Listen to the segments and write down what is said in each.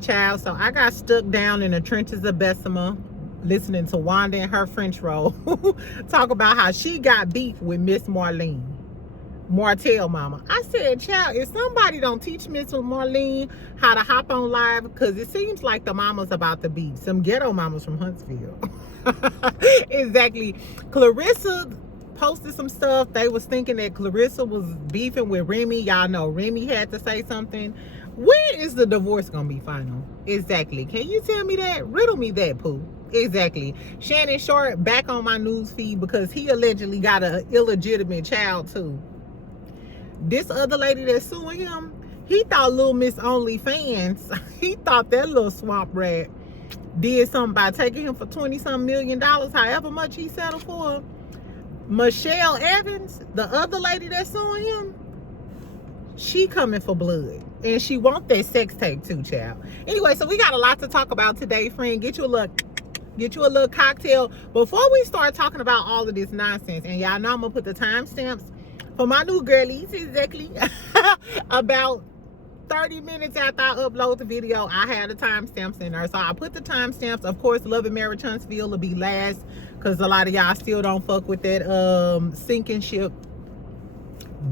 Child, so I got stuck down in the trenches of Bessemer listening to Wanda and her French roll talk about how she got beef with Miss Marlene. Martell mama. I said, child, if somebody don't teach Miss Marlene how to hop on live, because it seems like the mama's about to be some ghetto mamas from Huntsville. Exactly. Clarissa posted some stuff. They was thinking that Clarissa was beefing with Remy. Y'all know Remy had to say something. When is the divorce gonna be final? Exactly. Can you tell me that? Riddle me that, Pooh. Exactly. Shannon Sharpe back on my news feed because he allegedly got an illegitimate child too. This other lady that's suing him, he thought Little Miss OnlyFans, he thought that little swamp rat did something by taking him for $20-some million, however much he settled for. Michelle Evans, the other lady that's suing him, she coming for blood. And she want that sex tape too, child. Anyway, so we got a lot to talk about today, friend. Get you a little cocktail. Before we start talking about all of this nonsense, and y'all know I'm gonna put the timestamps for my new girlies, exactly. About 30 minutes after I upload the video, I had the timestamps in there. So I put the timestamps. Of course, Love and Marriage Huntsville will be last because a lot of y'all still don't fuck with that sinking ship.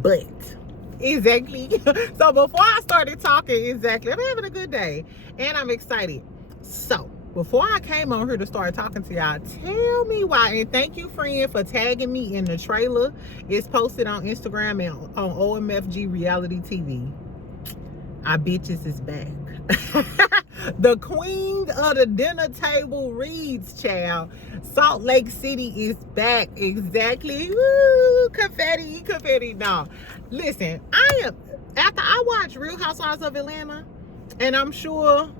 But exactly. So before I started talking, exactly, I'm having a good day and I'm excited. So before I came on here to start talking to y'all, tell me why. And thank you, friend, for tagging me in the trailer. It's posted on Instagram and on OMFG Reality TV. Our bitches is back. The queen of the dinner table reads, child. Salt Lake City is back. Exactly. Woo, confetti, confetti. No, listen, after I watch Real Housewives of Atlanta, and I'm sure,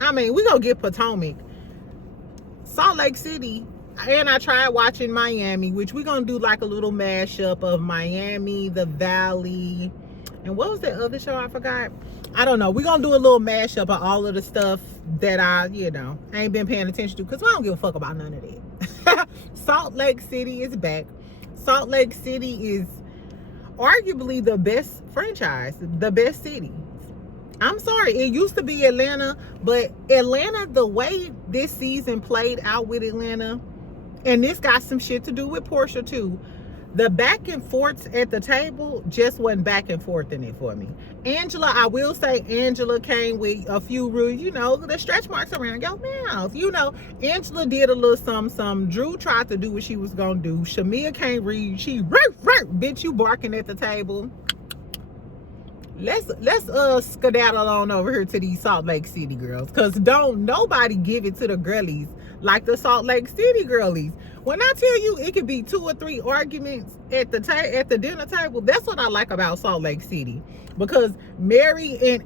I mean, we gonna get Potomac, Salt Lake City, and I tried watching Miami, which we're gonna do like a little mashup of Miami, the Valley, and what was that other show I forgot? I don't know. We're gonna do a little mashup of all of the stuff that I ain't been paying attention to because I don't give a fuck about none of that. Salt Lake City is back. Salt Lake City is arguably the best franchise, the best city. I'm sorry, it used to be Atlanta, but Atlanta, the way this season played out with Atlanta, and this got some shit to do with Portia too. The back and forths at the table just wasn't back and forth in it for me. Angela, I will say Angela came with a few rules, the stretch marks around your mouth. Angela did a little something. Drew tried to do what she was gonna do. Shamia can't read. She bitch, you barking at the table. Let's skedaddle on over here to these Salt Lake City girls, because don't nobody give it to the girlies like the Salt Lake City girlies. When I tell you it could be 2 or 3 arguments at the dinner table, that's what I like about Salt Lake City, because Mary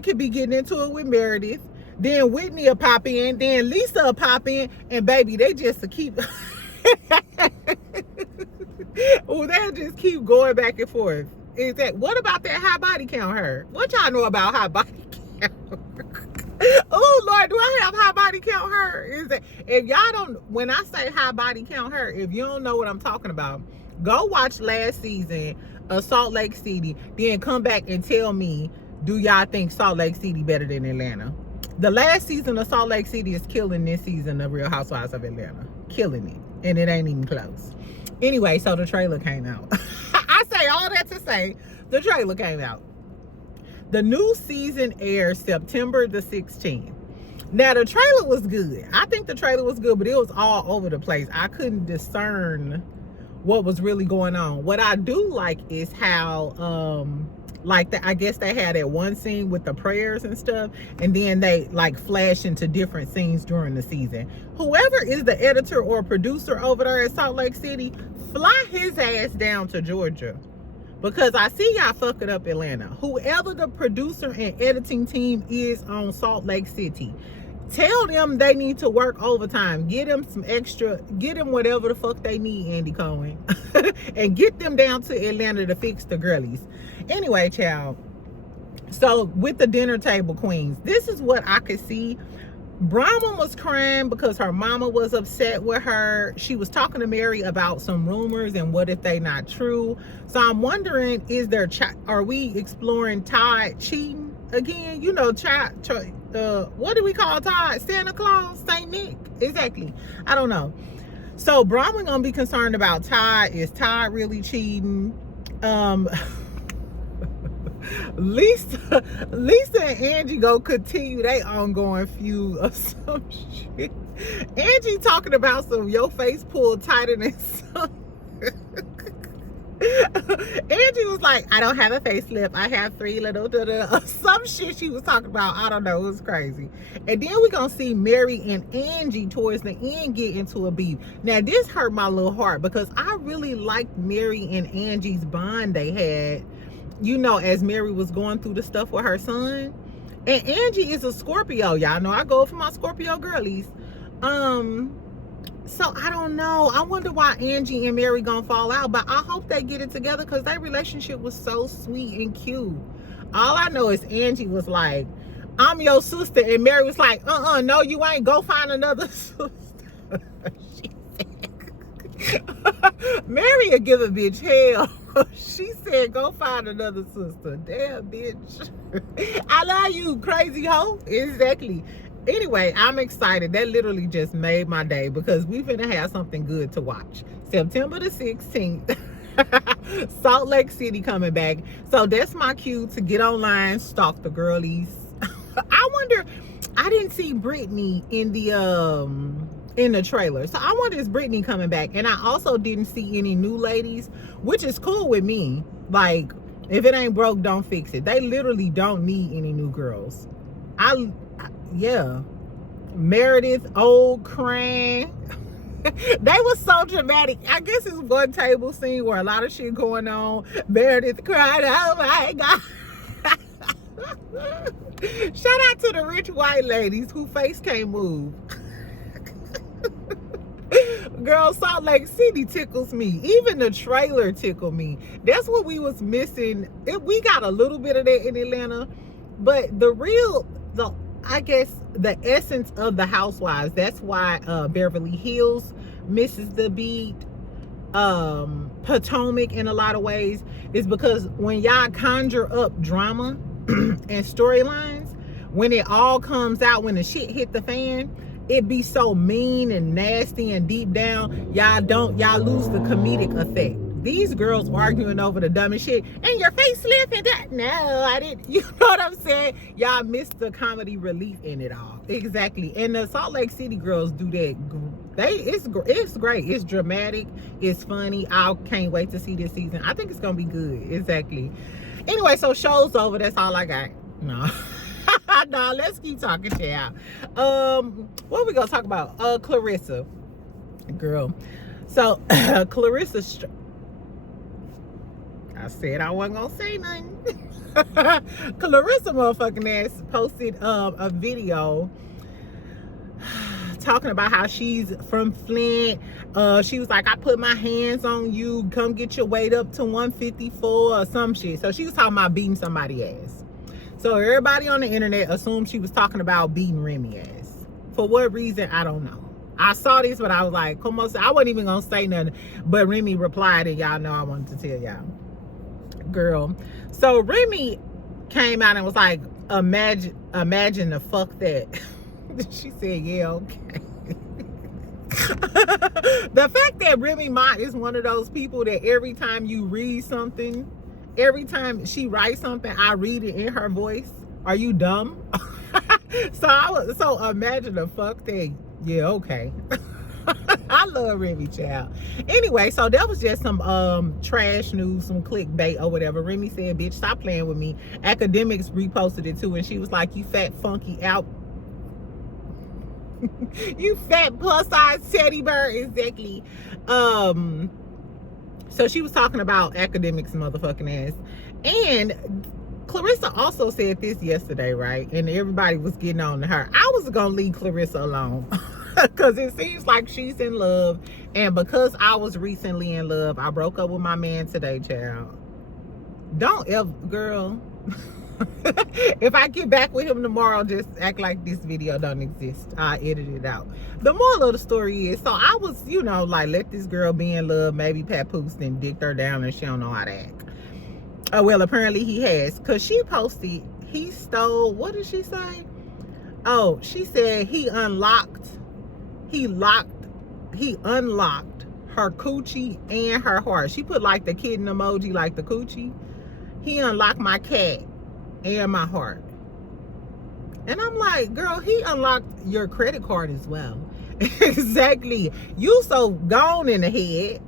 could be getting into it with Meredith, then Whitney will pop in, then Lisa will pop in, and baby, they just keep oh, they'll just keep going back and forth. What about that high body count her? What y'all know about high body count? Oh Lord, do I have high body count her? If y'all don't, when I say high body count her, if you don't know what I'm talking about, go watch last season of Salt Lake City, then come back and tell me, do y'all think Salt Lake City better than Atlanta? The last season of Salt Lake City is killing this season of Real Housewives of Atlanta. Killing it. And it ain't even close. Anyway, so the trailer came out. I say all that to say, the trailer came out. The new season airs September the 16th. Now, the trailer was good. I think the trailer was good, but it was all over the place. I couldn't discern what was really going on. What I do like is how, I guess they had that one scene with the prayers and stuff, and then they flash into different scenes during the season. Whoever is the editor or producer over there at Salt Lake City, fly his ass down to Georgia, because I see y'all fucking up Atlanta. Whoever the producer and editing team is on Salt Lake City, tell them they need to work overtime. Get them some extra, get them whatever the fuck they need, Andy Cohen, and get them down to Atlanta to fix the girlies. Anyway, child, so with the dinner table queens, this is what I could see. Brahma was crying because her mama was upset with her. She was talking to Mary about some rumors and what if they not true. So I'm wondering, are we exploring Todd cheating? again? You know, what do we call Todd? Santa Claus? Saint Nick? Exactly. I don't know. So Brahma gonna be concerned about Todd. Is Todd really cheating? Lisa and Angie go continue they ongoing feud of some shit. Angie talking about some your face pulled tighter than some. Angie was like, I don't have a facelift, I have 3 little some shit she was talking about. I don't know, it was crazy. And then we're gonna see Mary and Angie towards the end get into a beef. Now this hurt my little heart because I really liked Mary and Angie's bond they had, you know, as Mary was going through the stuff with her son. And Angie is a Scorpio, y'all know I go for my Scorpio girlies. So I don't know. I wonder why Angie and Mary gonna fall out, but I hope they get it together because their relationship was so sweet and cute. All I know is Angie was like, I'm your sister, and Mary was like, no, you ain't. Go find another sister. She said, Mary will give a bitch hell. She said, go find another sister. Damn, bitch. I love you, crazy hoe. Exactly. Anyway, I'm excited. That literally just made my day because we finna have something good to watch. September the 16th, Salt Lake City coming back. So that's my cue to get online, stalk the girlies. I wonder, I didn't see Brittany in the trailer. So I wonder is Brittany coming back? And I also didn't see any new ladies, which is cool with me. Like, if it ain't broke, don't fix it. They literally don't need any new girls. Yeah, Meredith, old Cran. They was so dramatic. I guess it's one table scene where a lot of shit going on. Meredith cried, oh my God. Shout out to the rich white ladies whose face can't move. Girl, Salt Lake City tickles me. Even the trailer tickled me. That's what we was missing. We got a little bit of that in Atlanta, but I guess the essence of the Housewives, that's why Beverly Hills misses the beat. Potomac in a lot of ways is because when y'all conjure up drama and storylines, when it all comes out, when the shit hit the fan, it be so mean and nasty, and deep down, y'all lose the comedic effect. These girls arguing over the dumbest shit, and your facelift and that. No, I didn't. You know what I'm saying? Y'all missed the comedy relief in it all. Exactly. And the Salt Lake City girls do that. It's great. It's dramatic. It's funny. I can't wait to see this season. I think it's gonna be good. Exactly. Anyway, so show's over. That's all I got. No. No, let's keep talking, child. What we gonna talk about? Clarissa, girl. So Clarissa. I said I wasn't gonna say nothing. Clarissa motherfucking ass posted a video talking about how she's from Flint. She was like, I put my hands on you, come get your weight up to 154 or some shit. So she was talking about beating somebody's ass. So everybody on the internet assumed she was talking about beating Remy ass. For what reason, I don't know. I saw this, but I was like, come on, I wasn't even gonna say nothing. But Remy replied, and y'all know I wanted to tell y'all. Girl, so Remy came out and was like, imagine the fuck that. She said, yeah, okay. The fact that Remy Ma is one of those people that every time you read something, every time she writes something, I read it in her voice. Are you dumb? So imagine the fuck that. Yeah, okay. I love Remy, child. Anyway, so that was just some trash news, some clickbait or whatever. Remy said, bitch, stop playing with me. Academics reposted it too, and she was like, you fat funky out. You fat plus size teddy bear. Exactly. So she was talking about Academics motherfucking ass. And Clarissa also said this yesterday, right? And everybody was getting on to her. I was gonna leave Clarissa alone. Because it seems like she's in love. And because I was recently in love, I broke up with my man today, child. Don't ever, girl. If I get back with him tomorrow, just act like this video don't exist. I edit it out. The moral of the story is, so I was, you know, like, let this girl be in love. Maybe Papoose then dicked her down and she don't know how to act. Well, apparently he has. Because she posted he stole, what did she say? Oh, she said he unlocked her coochie and her heart. She put like the kitten emoji, like the coochie. He unlocked my cat and my heart. And I'm like, girl, he unlocked your credit card as well. Exactly. You so gone in the head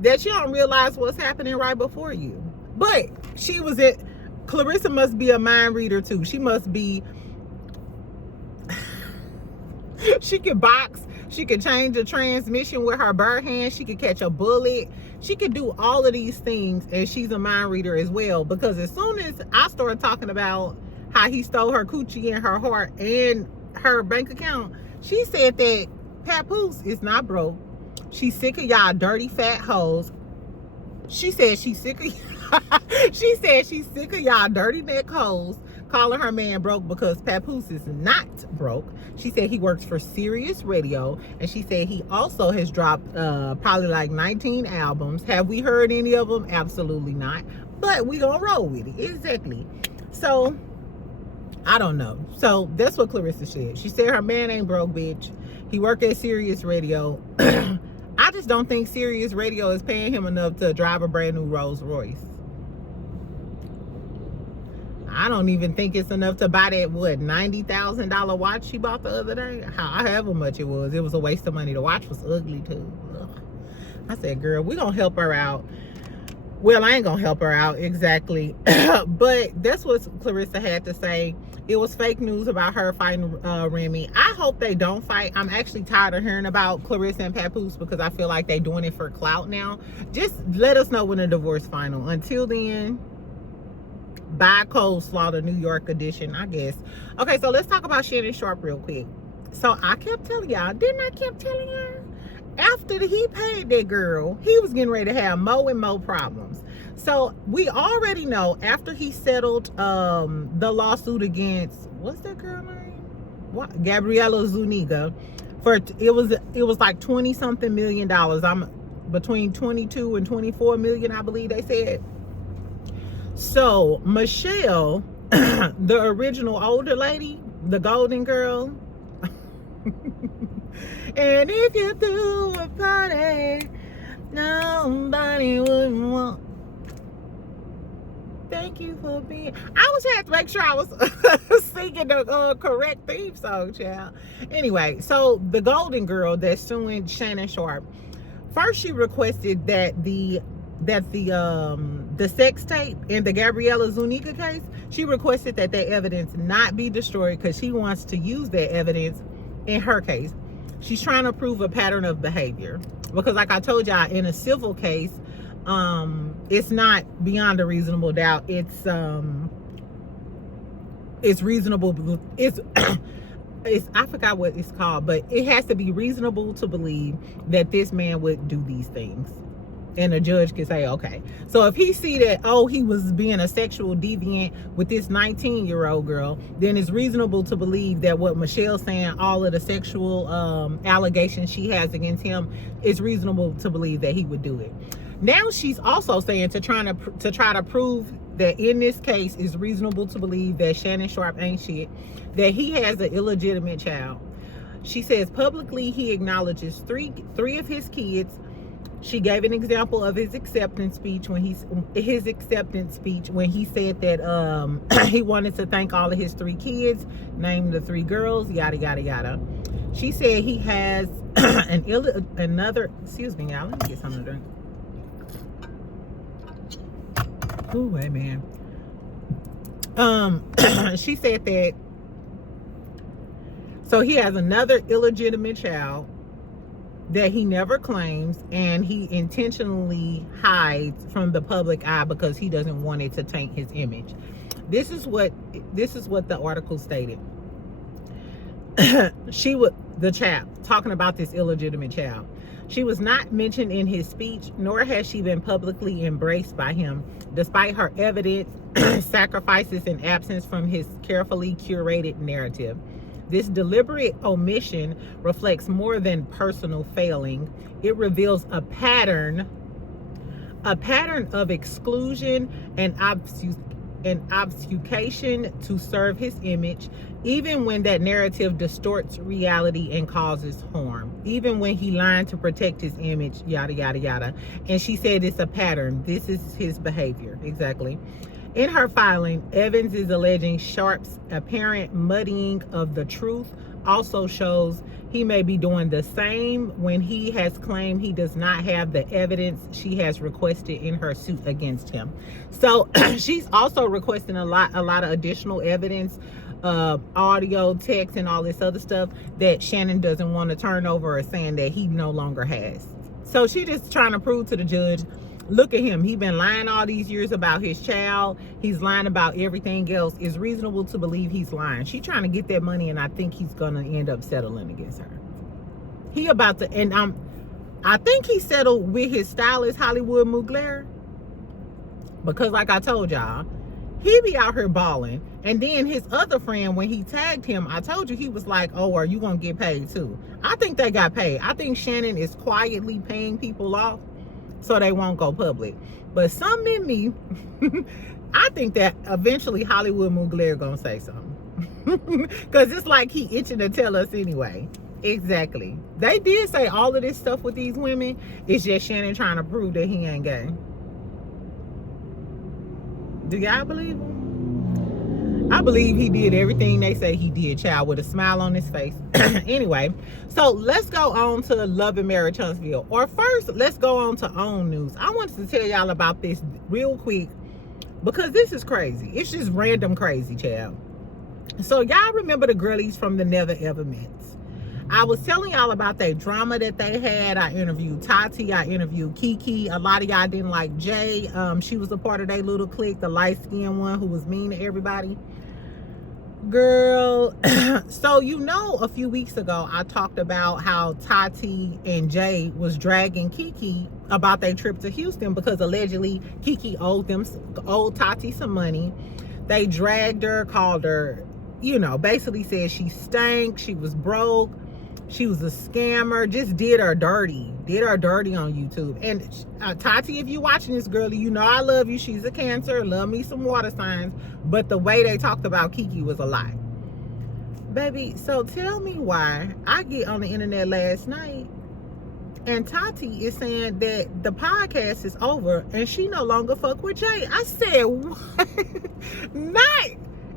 that you don't realize what's happening right before you. But she was at, Clarissa must be a mind reader too. She must be, she could box, she could change a transmission with her bare hand, she could catch a bullet, she could do all of these things, and she's a mind reader as well. Because as soon as I started talking about how he stole her coochie and her heart and her bank account, she said that Papoose is not broke. She's sick of y'all dirty fat hoes. She said she's sick of she said she's sick of y'all dirty neck hoes calling her man broke because Papoose is not broke. She said he works for Sirius Radio, and she said he also has dropped probably like 19 albums. Have we heard any of them? Absolutely not. But we gonna roll with it. Exactly. So I don't know. So that's what Clarissa said. She said her man ain't broke, bitch. He work at Sirius Radio. I just don't think Sirius Radio is paying him enough to drive a brand new Rolls Royce. I don't even think it's enough to buy that, what, $90,000 watch she bought the other day? However much it was. It was a waste of money. The watch was ugly too. Ugh. I said, girl, we gonna help her out. Well, I ain't gonna help her out exactly. But that's what Clarissa had to say. It was fake news about her fighting Remy. I hope they don't fight. I'm actually tired of hearing about Clarissa and Papoose because I feel like they're doing it for clout now. Just let us know when the divorce final. Until then, buy coleslaw, the New York edition, I guess. Okay, so let's talk about Shannon Sharpe real quick. So I kept telling y'all, didn't I keep telling y'all? After he paid that girl, he was getting ready to have more and more problems. So we already know after he settled the lawsuit against, what's that girl name? What? Gabriella Zuniga. For it was like 20 something million dollars. I'm between 22 and 24 million, I believe they said. So Michelle, the original older lady, the golden girl. And if you threw a party, nobody would want. Thank you for being. I was had to make sure I was singing the correct theme song, child. Anyway, so the golden girl that's suing Shannon Sharpe. First, she requested that the sex tape in the Gabriella Zuniga case, she requested that evidence not be destroyed because she wants to use that evidence in her case. She's trying to prove a pattern of behavior because, like I told y'all, in a civil case, it's not beyond a reasonable doubt. It's reasonable. It's I forgot what it's called, but it has to be reasonable to believe that this man would do these things. And a judge can say, okay. So if he see that, oh, he was being a sexual deviant with this 19-year-old girl, then it's reasonable to believe that what Michelle's saying, all of the sexual allegations she has against him, it's reasonable to believe that he would do it. Now she's also saying to try to prove that in this case, it's reasonable to believe that Shannon Sharpe ain't shit, that he has an illegitimate child. She says publicly he acknowledges three of his kids. She gave an example of his acceptance speech when he said that he wanted to thank all of his 3 kids, named the 3 girls, yada yada yada. She said he has excuse me, y'all, let me get something to drink. Oh, wait, man. She said that so he has another illegitimate child that he never claims, and he intentionally hides from the public eye because he doesn't want it to taint his image. This is what the article stated. The chap talking about this illegitimate child. She was not mentioned in his speech, nor has she been publicly embraced by him, despite her evident sacrifices and absence from his carefully curated narrative. This deliberate omission reflects more than personal failing. It reveals a pattern of exclusion and an obfuscation to serve his image, even when that narrative distorts reality and causes harm, even when he lied to protect his image, yada, yada, yada. And she said it's a pattern. This is his behavior. Exactly. In her filing, Evans is alleging Sharpe's apparent muddying of the truth also shows he may be doing the same when he has claimed he does not have the evidence she has requested in her suit against him. So she's also requesting a lot of additional evidence, audio, text, and all this other stuff that Shannon doesn't want to turn over, or saying that he no longer has. So she just trying to prove to the judge, look at him. He been lying all these years about his child. He's lying about everything else. It's reasonable to believe he's lying. She trying to get that money, and I think he's gonna end up settling against her. He about to, and I think he settled with his stylist Hollywood Mugler, because like I told y'all, he be out here balling. And then his other friend, when he tagged him, I told you, he was like, oh, are you gonna get paid too? I think they got paid. I think Shannon is quietly paying people off so they won't go public. But something in me, I think that eventually Hollywood Mugler gonna say something. Because it's like he itching to tell us anyway. Exactly. They did say all of this stuff with these women. It's just Shannon trying to prove that he ain't gay. Do y'all believe him? I believe he did everything they say he did, child, with a smile on his face. Anyway, so let's go on to Love and Marriage Huntsville. Or first, let's go on to OWN News. I wanted to tell y'all about this real quick because this is crazy. It's just random crazy, child. So y'all remember the girlies from the Never Ever Mets. I was telling y'all about that drama that they had. I interviewed Tati. I interviewed Kiki. A lot of y'all didn't like Jay. She was a part of their little clique, the light-skinned one who was mean to everybody. Girl, so you know, a few weeks ago, I talked about how Tati and Jay was dragging Kiki about their trip to Houston because allegedly Kiki owed Tati some money. They dragged her, called her, you know, basically said she stank, she was broke, she was a scammer, just did her dirty on YouTube. And Tati, if you watching this, girlie, you know I love you. She's a Cancer, love me some water signs, but the way they talked about Kiki was a lie. Baby, so tell me why I get on the internet last night and Tati is saying that the podcast is over and she no longer fuck with Jay. I said, what?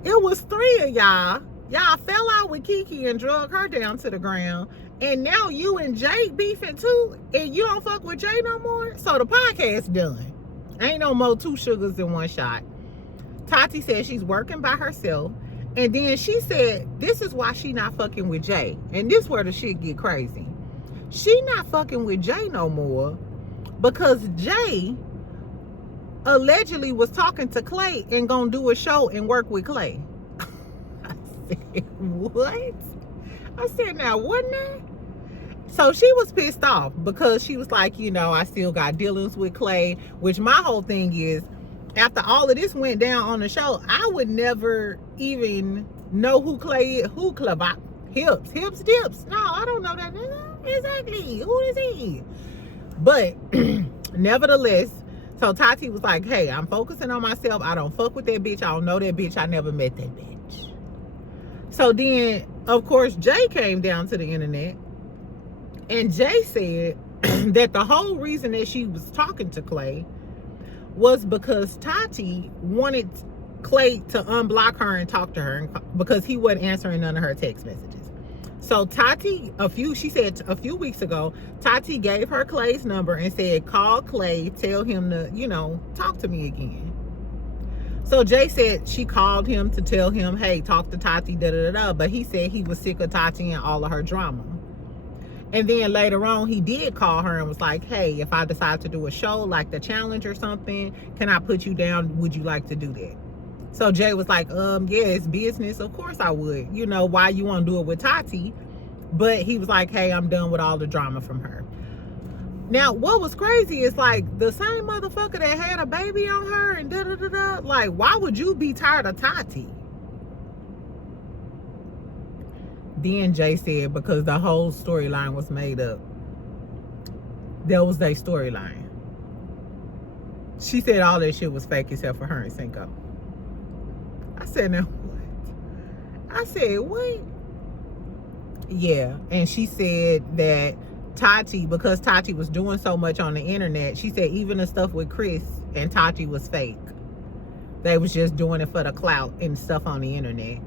It was 3 of y'all. Y'all fell out with Kiki and drug her down to the ground. And now you and Jay beefing too. And you don't fuck with Jay no more. So the podcast done. Ain't no more 2 sugars in 1 shot. Tati said she's working by herself. And then she said this is why she not fucking with Jay. And this where the shit get crazy. She not fucking with Jay no more because Jay allegedly was talking to Clay and gonna do a show and work with Clay. What? I said, now wasn't that? So she was pissed off because she was like, you know, I still got dealings with Clay, which my whole thing is, after all of this went down on the show, I would never even know who Clay is. Who Clay? Hips, dips. No, I don't know that nigga. Exactly. Who is he? But nevertheless, so Tati was like, hey, I'm focusing on myself. I don't fuck with that bitch. I don't know that bitch. I never met that bitch. So then, of course, Jay came down to the internet and Jay said that the whole reason that she was talking to Clay was because Tati wanted Clay to unblock her and talk to her because he wasn't answering none of her text messages. So Tati, she said a few weeks ago, Tati gave her Clay's number and said, call Clay, tell him to, you know, talk to me again. So Jay said she called him to tell him, hey, talk to Tati, da-da-da-da. But he said he was sick of Tati and all of her drama. And then later on, he did call her and was like, hey, if I decide to do a show like The Challenge or something, can I put you down? Would you like to do that? So Jay was like, yeah, it's business. Of course I would. You know, why you want to do it with Tati? But he was like, hey, I'm done with all the drama from her. Now, what was crazy is like the same motherfucker that had a baby on her and da-da-da-da. Like, why would you be tired of Tati? Then Jay said because the whole storyline was made up. That was their storyline. She said all that shit was fake except for her and Cinco. said, now what? I said, what? Yeah, and she said that Tati, because Tati was doing so much on the internet, she said even the stuff with Chris and Tati was fake. They was just doing it for the clout and stuff on the internet.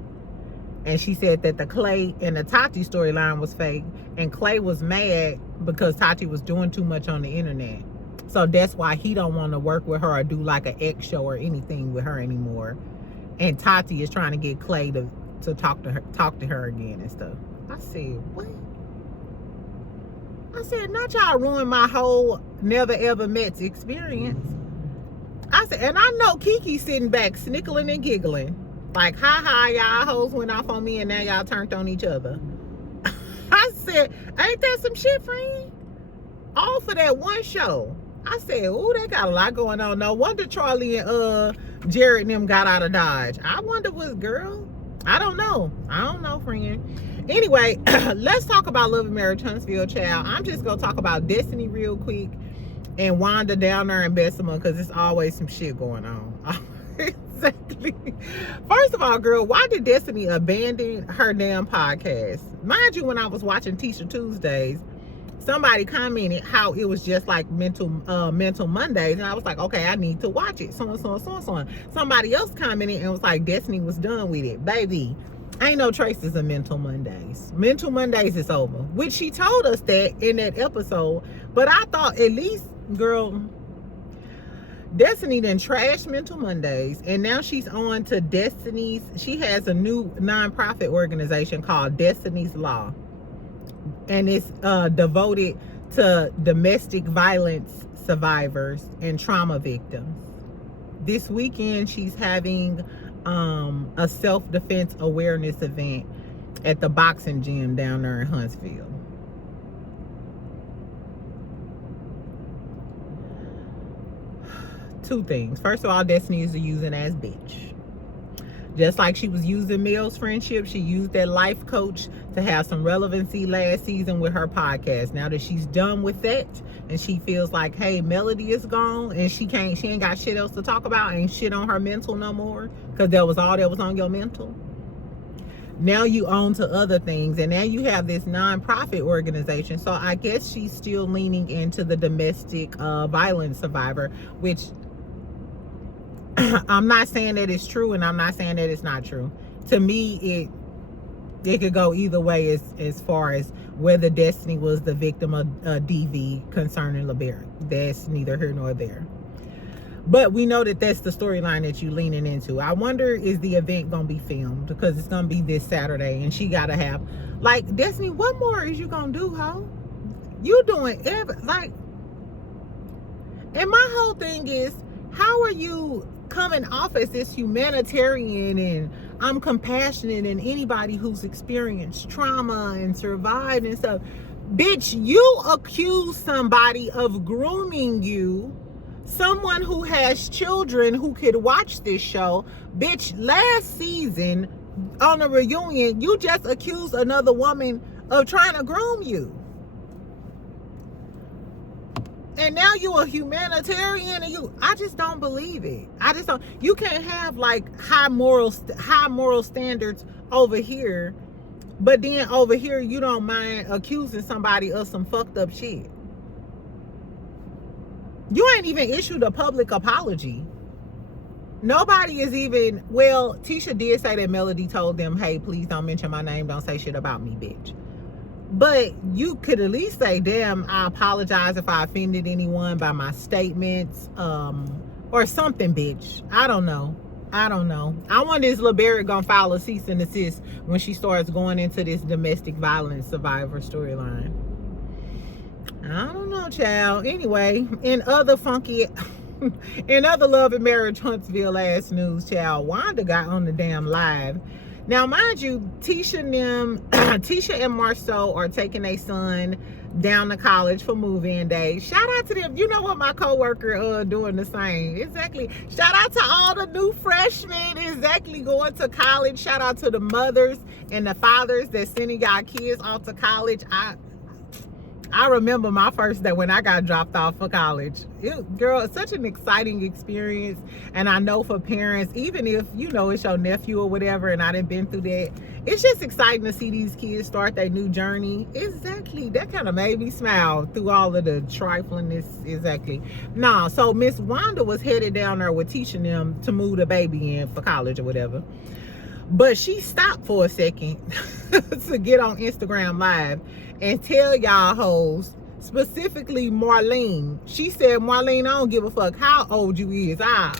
And she said that the Clay and the Tati storyline was fake, and Clay was mad because Tati was doing too much on the internet. So that's why he don't want to work with her or do like an X show or anything with her anymore. And Tati is trying to get Clay to talk to her again and stuff. I said, what? I said, not y'all ruin my whole never ever met experience. I said, and I know Kiki sitting back snickling and giggling. Like, ha, y'all hoes went off on me and now y'all turned on each other. I said, ain't that some shit, friend? All for that one show. I said, ooh, they got a lot going on. No wonder Charlie and Jared and them got out of Dodge. I wonder what's girl. I don't know, friend. Anyway, let's talk about Love and Marriage Huntsville, child. I'm just gonna talk about Destiny real quick and Wanda down there in Bessemer, because there's always some shit going on. Exactly. First of all, girl, why did Destiny abandon her damn podcast? Mind you, when I was watching Tisha Tuesdays, somebody commented how it was just like mental Mondays, and I was like, okay, I need to watch it. So on. Somebody else commented and was like, Destiny was done with it. Baby, ain't no traces of Mental Mondays. Mental Mondays is over, which she told us that in that episode. But I thought at least, girl, Destiny done trashed Mental Mondays, and now she's on to Destiny's. She has a new nonprofit organization called Destiny's Law, and it's devoted to domestic violence survivors and trauma victims. This weekend, she's having a self-defense awareness event at the boxing gym down there in Huntsville. Two things. First of all, Destiny is a using ass bitch. Just like she was using Mel's friendship, she used that life coach to have some relevancy last season with her podcast. Now that she's done with that and she feels like, hey, Melody is gone and she ain't got shit else to talk about, ain't shit on her mental no more, because that was all that was on your mental. Now you own to other things, and now you have this nonprofit organization. So I guess she's still leaning into the domestic violence survivor, which I'm not saying that it's true, and I'm not saying that it's not true. To me, it could go either way as far as whether Destiny was the victim of DV concerning LeBaron. That's neither here nor there. But we know that that's the storyline that you're leaning into. I wonder, is the event going to be filmed? Because it's going to be this Saturday, and she got to have, like, Destiny, what more is you going to do, ho? You doing like, and my whole thing is, how are you coming off as this humanitarian and I'm compassionate and anybody who's experienced trauma and survived and stuff? Bitch, you accuse somebody of grooming you, someone who has children who could watch this show. Bitch, last season on a reunion, you just accused another woman of trying to groom you. And now you a humanitarian, and I just don't believe it. I just don't. You can't have like high moral standards over here, but then over here you don't mind accusing somebody of some fucked up shit. You ain't even issued a public apology. Nobody is even, well, Tisha did say that Melody told them, hey, please don't mention my name, don't say shit about me, bitch. But you could at least say, damn, I apologize if I offended anyone by my statements, or something, bitch. I don't know. I wonder, is LeBaron gonna file a cease and desist when she starts going into this domestic violence survivor storyline? I don't know, child. Anyway, in other Love and Marriage Huntsville ass news, child, Wanda got on the damn live. Now, mind you, Tisha and Marceau are taking their son down to college for move-in day. Shout out to them. You know what, my coworker doing the same. Exactly. Shout out to all the new freshmen exactly going to college. Shout out to the mothers and the fathers that sending y'all kids off to college. I remember my first day when I got dropped off for college. Girl, it's such an exciting experience. And I know for parents, even if, you know, it's your nephew or whatever, and I done been through that, it's just exciting to see these kids start their new journey. Exactly. That kind of made me smile through all of the triflingness. Exactly. Nah, so Miss Wanda was headed down there with teaching them to move the baby in for college or whatever. But she stopped for a second to get on Instagram Live and tell y'all hoes, specifically Marlene. She said, Marlene, I don't give a fuck how old you is. I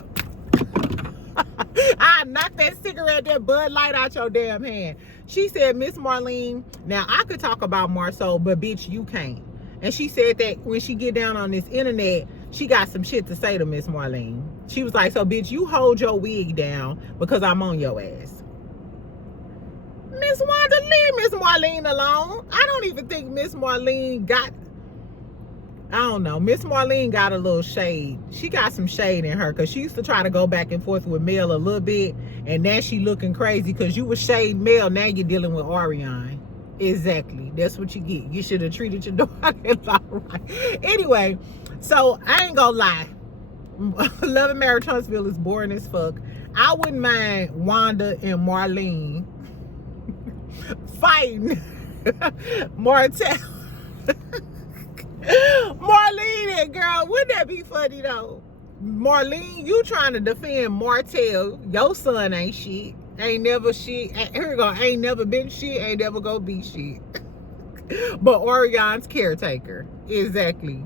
knock that cigarette, that Bud Light out your damn hand. She said, Miss Marlene, now I could talk about Marceau, but bitch, you can't. And she said that when she get down on this internet, she got some shit to say to Miss Marlene. She was like, so bitch, you hold your wig down because I'm on your ass. Miss Wanda, leave Miss Marlene alone. I don't even think Miss Marlene got, I don't know, Miss Marlene got a little shade. She got some shade in her because she used to try to go back and forth with Mel a little bit, and now she looking crazy because you was shade Mel, now you're dealing with Ariane. Exactly. That's what you get. You should have treated your daughter all right. Anyway, so I ain't gonna lie. Love and Marriage Huntsville is boring as fuck. I wouldn't mind Wanda and Marlene fighting Martell. Marlene and girl, wouldn't that be funny though? Marlene, you trying to defend Martell. Your son ain't shit. Ain't never shit. Here we go. Ain't never been shit. Ain't never gonna be shit. But Orion's caretaker. Exactly.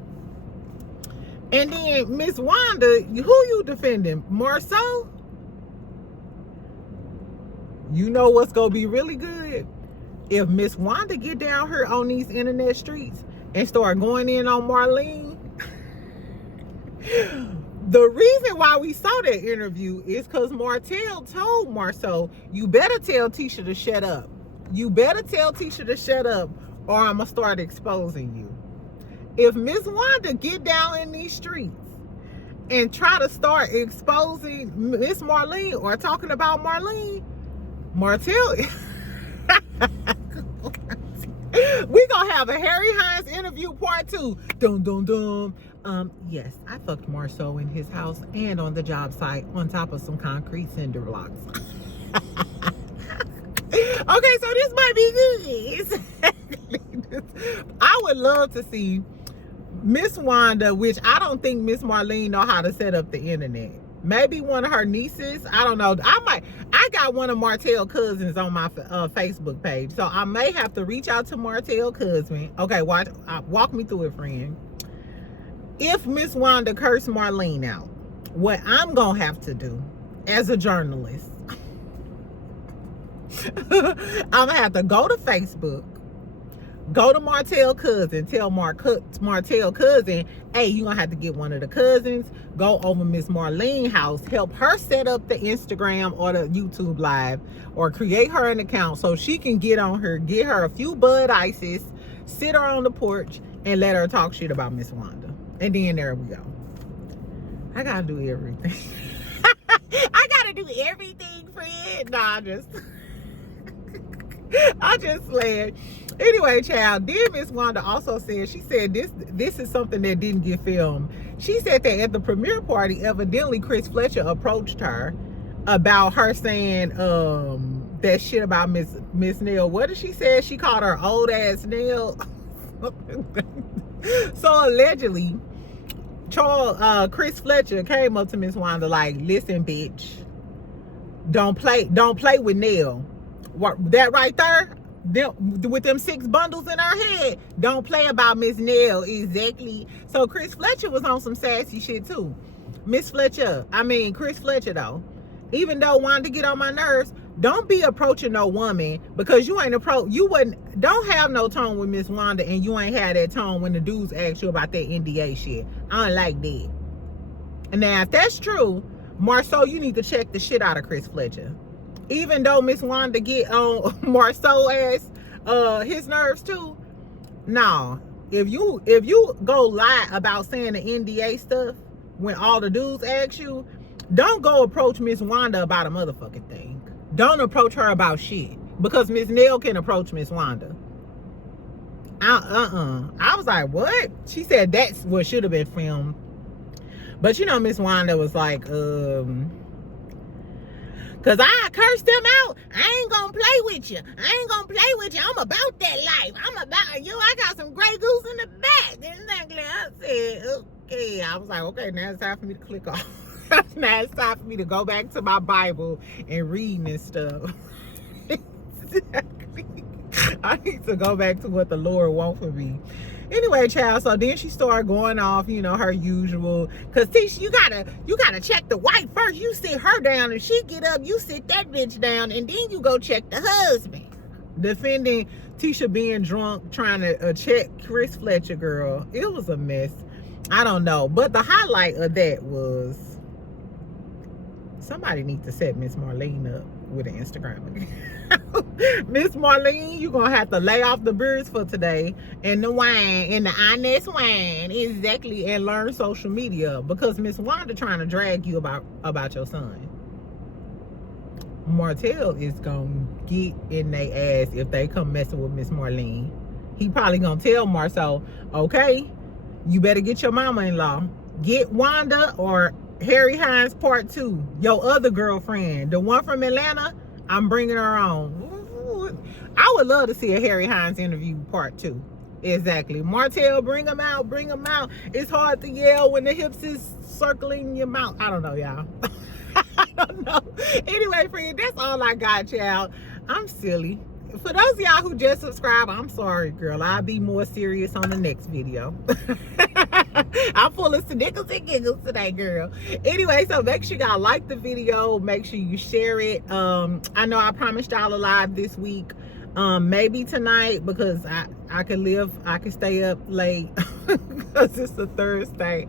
And then Miss Wanda, who you defending? Marceau? You know what's gonna be really good? If Miss Wanda get down here on these internet streets and start going in on Marlene. The reason why we saw that interview is because Martell told Marceau, you better tell Tisha to shut up. You better tell Tisha to shut up or I'm gonna start exposing you. If Miss Wanda get down in these streets and try to start exposing Miss Marlene or talking about Marlene, Martell, we gonna have a Harry Hines interview part 2. Dum dum dum. Yes, I fucked Marceau in his house and on the job site on top of some concrete cinder blocks. Okay, so this might be good. I would love to see Miss Wanda, which I don't think Miss Marlene know how to set up the internet. Maybe one of her nieces. I don't know. I got one of Martell cousins on my Facebook page, so I may have to reach out to Martell cousin. Okay, walk me through it, friend. If Miss Wanda cursed Marlene out, what I'm gonna have to do as a journalist, I'm gonna have to go to Facebook, go to Martell cousin, tell Martell cousin, hey, you're gonna have to get one of the cousins, go over Miss Marlene house, help her set up the Instagram or the YouTube live, or create her an account so she can get on her, get her a few Bud Ices, sit her on the porch, and let her talk shit about Miss Wanda. And then there we go. I gotta do everything. I gotta do everything, friend. Nah, I just slayed. Anyway, child, then Miss Wanda also said, she said this is something that didn't get filmed. She said that at the premiere party, evidently Chris Fletcher approached her about her saying that shit about Miss Nell. What did she say? She called her old ass Nell. So allegedly, Chris Fletcher came up to Miss Wanda like, listen, bitch, don't play with Nell. That right there, with them 6 bundles in her head, don't play about Miss Nell. Exactly. So Chris Fletcher was on some sassy shit too. Chris Fletcher though, even though Wanda get on my nerves, don't be approaching no woman because don't have no tone with Miss Wanda, and you ain't had that tone when the dudes ask you about that NDA shit. I don't like that. And now if that's true, Marceau, you need to check the shit out of Chris Fletcher. Even though Miss Wanda get on Marceau ass his nerves too. No, if you go lie about saying the NDA stuff when all the dudes ask you, don't go approach Miss Wanda about a motherfucking thing. Don't approach her about shit, because Miss Nell can approach Miss Wanda. I was like, what? She said that's what should have been filmed. But you know, Miss Wanda was like, cause I cursed them out. I ain't gonna play with you. I ain't gonna play with you. I'm about that life. I'm about you. I got some Grey Goose in the back. Exactly. I said, okay. I was like, okay, now it's time for me to click off. Now it's time for me to go back to my Bible and reading and stuff. Exactly. I need to go back to what the Lord wants for me. Anyway, child, so then she started going off, you know, her usual. Cause Tisha, you gotta check the wife first. You sit her down, and she get up, you sit that bitch down, and then you go check the husband. Defending Tisha being drunk, trying to check Chris Fletcher, girl. It was a mess. I don't know. But the highlight of that was somebody needs to set Miss Marlene up with an Instagram again. Miss Marlene, you're gonna have to lay off the beers for today and the wine and the honest wine, exactly, and learn social media, because Miss Wanda trying to drag you about your son. Martell is gonna get in their ass if they come messing with Miss Marlene. He probably gonna tell Marcel, okay, you better get your mama-in-law, get Wanda or Harry Hines Part 2, your other girlfriend, the one from Atlanta. I'm bringing her on. I would love to see a Harry Hines interview Part 2. Exactly. Martell, bring them out. Bring them out. It's hard to yell when the hips is circling your mouth. I don't know, y'all. I don't know. Anyway, friend, that's all I got, y'all. I'm silly. For those of y'all who just subscribed, I'm sorry, girl. I'll be more serious on the next video. I'm full of snickles and giggles today, girl. Anyway, so make sure y'all like the video. Make sure you share it. I know I promised y'all a live this week. Maybe tonight, because I can stay up late because it's a Thursday.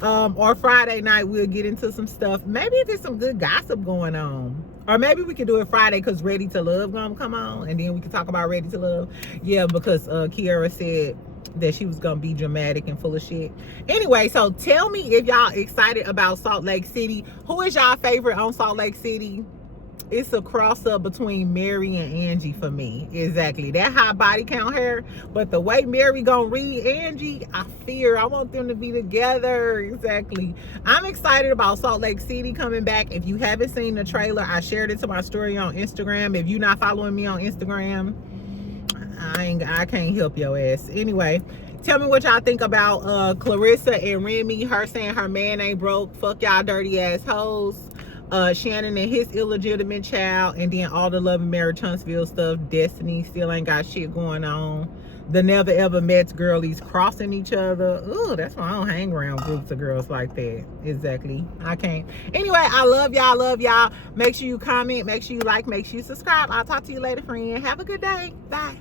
Or Friday night, we'll get into some stuff. Maybe there's some good gossip going on. Or maybe we can do it Friday because Ready to Love gonna come on, and then we can talk about Ready to Love. Yeah, because Kiara said that she was gonna be dramatic and full of shit. Anyway, so tell me if y'all excited about Salt Lake City. Who is y'all favorite on Salt Lake City? It's a cross up between Mary and Angie for me. Exactly. That high body count hair. But the way Mary gonna read Angie, I want them to be together. Exactly. I'm excited about Salt Lake City coming back. If you haven't seen the trailer, I shared it to my story on Instagram. If you're not following me on Instagram, I can't help your ass. Anyway, tell me what y'all think about Clarissa and Remy. Her saying her man ain't broke. Fuck y'all dirty ass hoes. Shannon and his illegitimate child, and then all the Love and Marriage Huntsville stuff. Destiny still ain't got shit going on. The Never Ever Met girlies crossing each other. Ooh, that's why I don't hang around groups of girls like that. Exactly. I can't. Anyway, I love y'all. Love y'all. Make sure you comment. Make sure you like. Make sure you subscribe. I'll talk to you later, friend. Have a good day. Bye.